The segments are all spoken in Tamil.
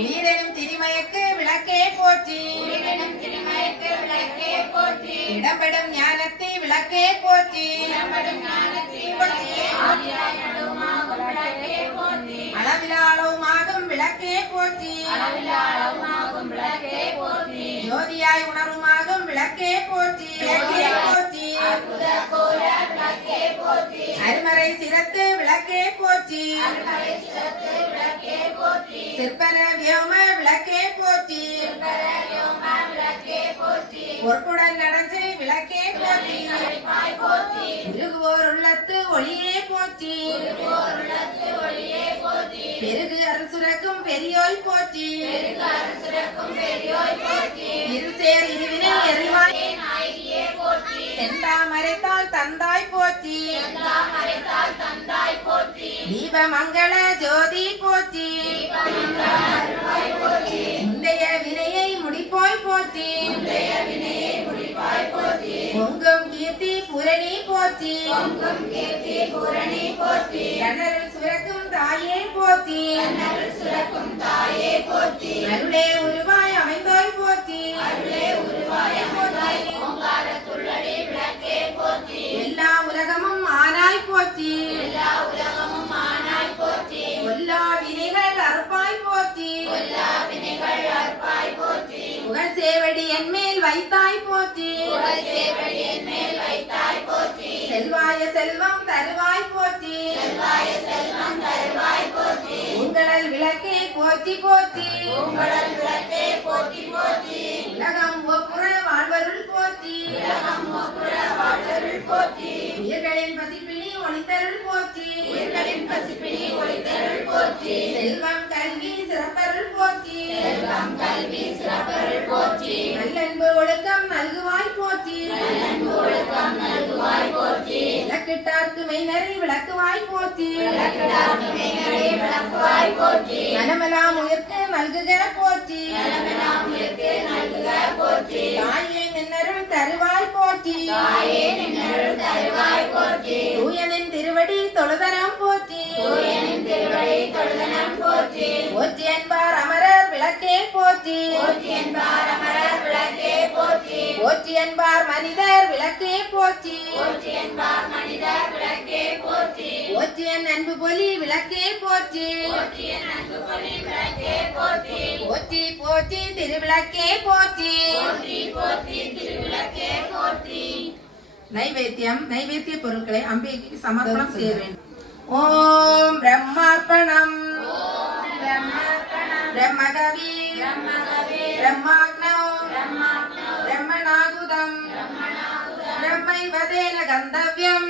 உயிரெனும் திரிமயக்கு விளக்கே போற்றி. உயிரினும் திருமயக்கு விளக்கே போற்றி. இடம்பெடும் ஞானத்தை விளக்கே போற்றி. இடம்படும் ஞானத்தை விளக்கே போற்றி. அளவிலா அளவுமாகும் விளக்கே போற்றி. அளவிலா அளவுமாகும் விளக்கே போற்றி. ஜோதியாய் உணர்வுமாகும் விளக்கே போற்றி. விளக்கே போற்றி அருமறை சிரத்து விளக்கே போச்சி சிற்பர வியோம விளக்கே போச்சி பொறுப்புடன் நடந்து விளக்கே போச்சி அழைப்பாய் உருகுவோர் உள்ளத்து ஒளியே போச்சி பெருகு அருள் சுரக்கும் பெரியோய் போச்சி அரசுரக்கும் சேர் இருசேர் இருவினை எறிவாய் தந்தாய் போ தீபமங்கள ஜோதி போற்றி. முந்தைய வினையை முடிப்போய் போற்றி. பொங்கும் கீர்த்தி புரணி போற்றி. கண்ணருள் சுரக்கும் தாயே அருள் சுரக்கும் தாயே போற்றி. அருளே உருவாய் சேவடி என் மேல் வைத்தாய் போற்றி. புகழ் சேவடியின் மேல் வைத்தாய் போற்றி. செல்வாய செல்வம் தருவாய் போற்றி. செல்வாய செல்வம் தருவாய் போற்றி. உங்களல் விளக்கே போற்றி போற்றி. உங்களல் விளக்கே போற்றி போற்றி. உலகம் ஒப்புற வாழ்வருள் போற்றி. உலகம் ஒப்புற வாழ்தருள் போற்றி. உயிர்களின் பசிப்பினி ஒளித்தருள் போற்றி. உயிர்களின் பசிப்பினி ஒளித்தருள் போற்றி. செல்வம் கல்வி சிறப்பருள் போற்றி. செல்வம் கல்வி சிறப்பருள் மெய்நறி விளக்குவாய் போற்றி. நலமெல்லாம் உயிர்க்கு நல்குக போற்றி. தாயே நின்னருள் தருவாய் போற்றி. தூயனின் திருவடி தொழுதனம் போற்றி. போற்றி. என்பார் அமரர் விளக்கே போற்றி. போற்றி என்பார் அமரர் விளக்கே போற்றி. போற்றி என்பார் மனிதர் விளக்கே போற்றி என்பார் மனிதர் என் அன்பு பொலி விளக்கே போற்றி. போற்றி. போற்றி திருவிளக்கே போற்றி. நைவேத்தியம் நைவேத்திய பொருட்களை அம்பிகைக்கு சமர்ப்பணம் செய்ய வேண்டும். ஓம் பிரம்மார்ப்பணம். பிரம்மகவி. பிரம்மாக்னோ. பிரம்மணாகுதம் பிரம்மைவதேன கந்தவ்யம்.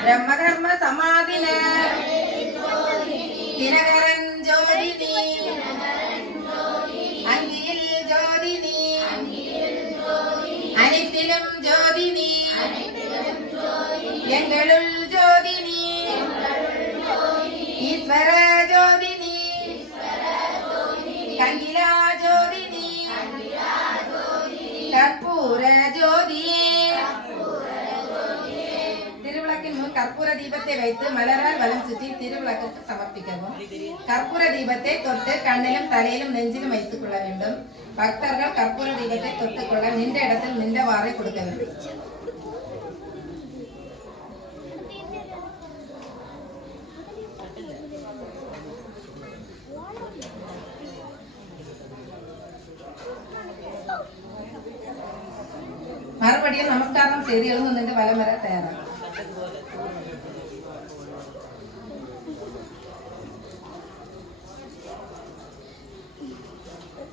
பிரம்மகர்ம சமாதின தினகரன் ஜோதினி அங்கியில் ஜோதினி அனைத்திலும் ஜோதினி எங்களுள் கற்பூர தீபத்தை வைத்து மலரால் வலம் சுற்றி திருவிளக்குக்கு சமர்ப்பிக்கவும் கற்பூர தீபத்தை தொட்டு கண்ணிலும் தலையிலும் நெஞ்சிலும் வைத்துக் கொள்ள வேண்டும் பக்தர்கள் கற்பூர தீபத்தை தொட்டுக் கொள்ள நின்ற இடத்தில் நின்றவாறே கொடுக்க வேண்டும் மறுபடியும் நமஸ்காரம் செய்து எழுந்து நின்று வலம் வர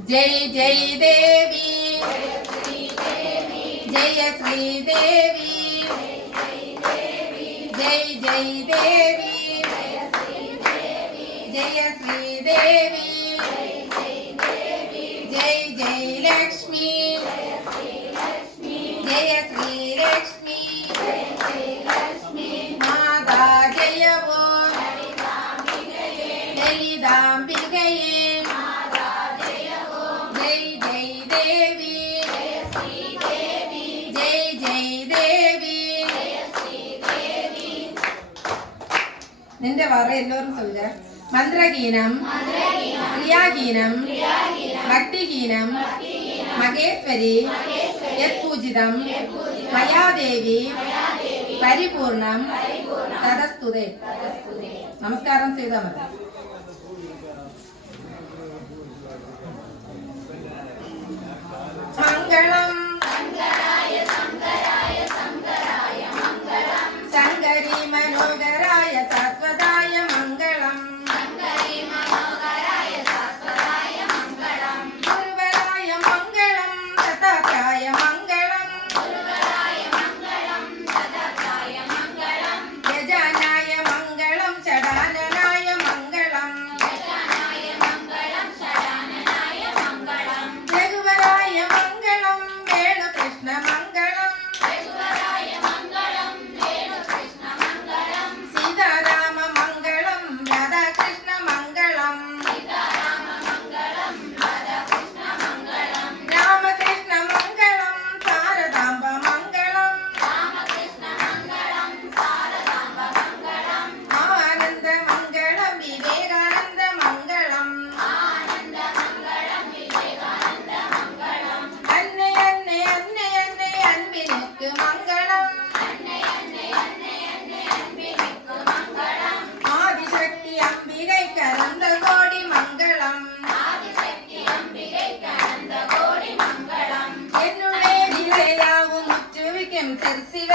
జై జై దేవి జయ శ్రీదేవి జై జై దేవి జయ శ్రీదేవి జై జై లక్ష్మి జయ శ్రీలక్ష్మి మాదా జయవో లలిదాంబి നിന്റെവാറ് എല്ലാവരും ചൊല്ല മന്ത്രഹീനം ക്രിയാഹീനം ഭക്തിഹീനം മഹേശ്വരി യത്പൂജിതം മയാദേവി പരിപൂർണം തദസ്തുതേ നമസ്കാരം ചെയ്താൽ മതി മംഗള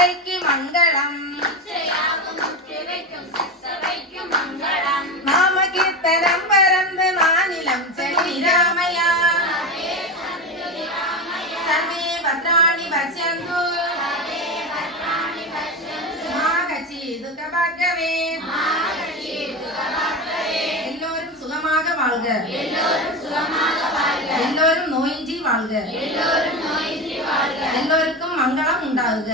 സിസ്റ്റർക്ക് മംഗളം. മാമകീർത്തനം പരന്ന് മാനിലം ചെറിയ എല്ലോരും സുഖമാക വാഴ്ക. എല്ലോരും നോയിഞ്ചി വാഴ്ക. എല്ലാവരും எல்லோருக்கும் மங்களம் உண்டாகுக.